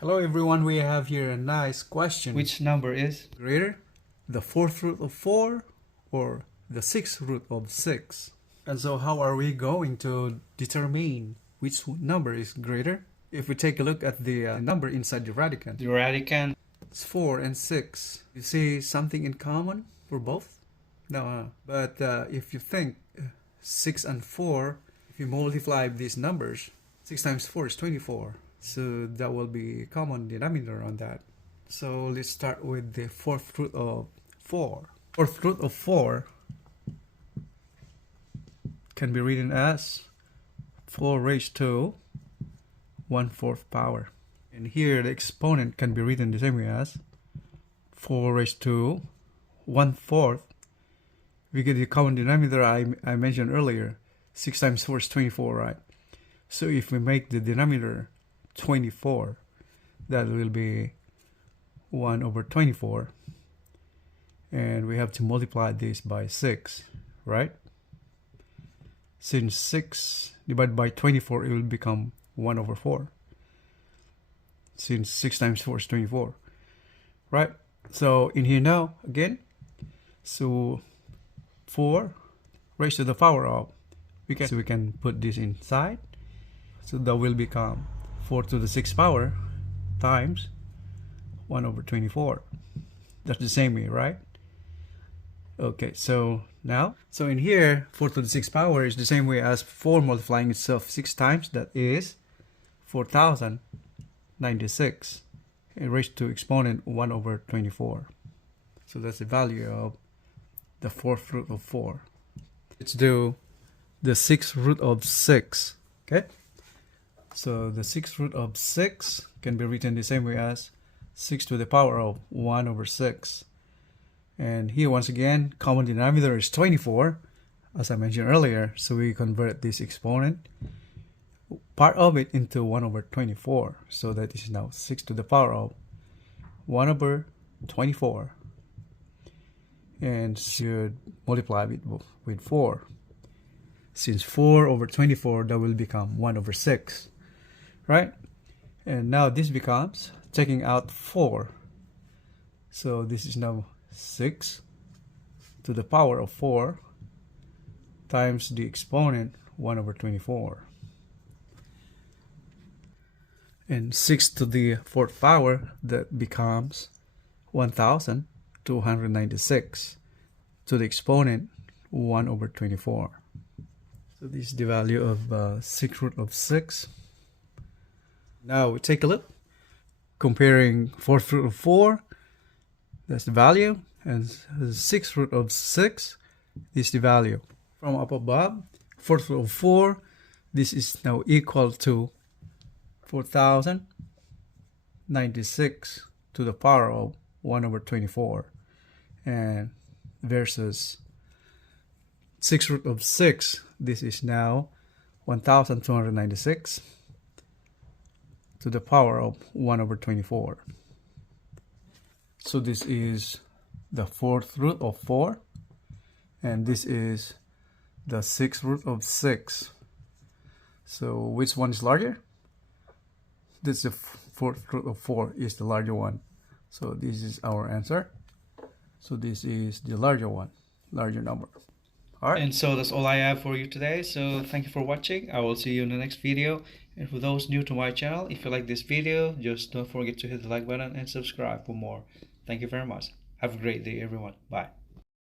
Hello everyone, we have here a nice question. Which number is Greater, the fourth root of 4 or the sixth root of 6? And so how are we going to determine which number is greater? If we take a look at the number inside the radicand, the radicand? it's 4 and 6. You see something in common for both? No, but if you think 6 and 4, if you multiply these numbers, 6 times 4 is 24. So that will be a common denominator on that. So let's start with the fourth root of 4. Fourth root of 4 can be written as 4 raised to 1/4 power. And here the exponent can be written the same way as 4 raised to 1/4. We get the common denominator I mentioned earlier. 6 times 4 is 24, right? So if we make the denominator 24, that will be 1/24, and we have to multiply this by 6, right? Since 6 divided by 24, it will become 1/4, since 6 times 4 is 24, right? So in here now again, so 4 raised to the power of, we can put this inside, so that will become 4 to the 6th power times 1/24. That's the same way, right? Okay, so now, so in here, 4 to the 6th power is the same way as 4 multiplying itself 6 times, that is 4096, and raised to exponent 1/24. So that's the value of the fourth root of 4. Let's do the sixth root of 6, okay? So the sixth root of 6 can be written the same way as 6 to the power of 1/6. And here once again, common denominator is 24, as I mentioned earlier. So we convert this exponent, part of it, into 1/24. So that is now 6 to the power of 1/24. And should multiply it with 4. Since 4/24, that will become 1/6. Right? And now this becomes, taking out 4. So this is now 6 to the power of 4 times the exponent 1/24. And 6 to the 4th power, that becomes 1296 to the exponent 1/24. So this is the value of sixth root of 6. Now we take a look, comparing fourth root of 4, that's the value, and the sixth root of 6 is the value. From up above, fourth root of 4, this is now equal to 4096 to the power of 1/24, and versus sixth root of 6, this is now 1296 to the power of 1/24. So this is the fourth root of 4, and this is the sixth root of 6. So which one is larger? This is the fourth root of 4 is the larger one. So this is our answer. So this is the larger one, larger number. All right. And so that's all I have for you today. So thank you for watching. I will see you in the next video. And for those new to my channel, if you like this video, just don't forget to hit the like button and subscribe for more. Thank you very much. Have a great day, everyone. Bye.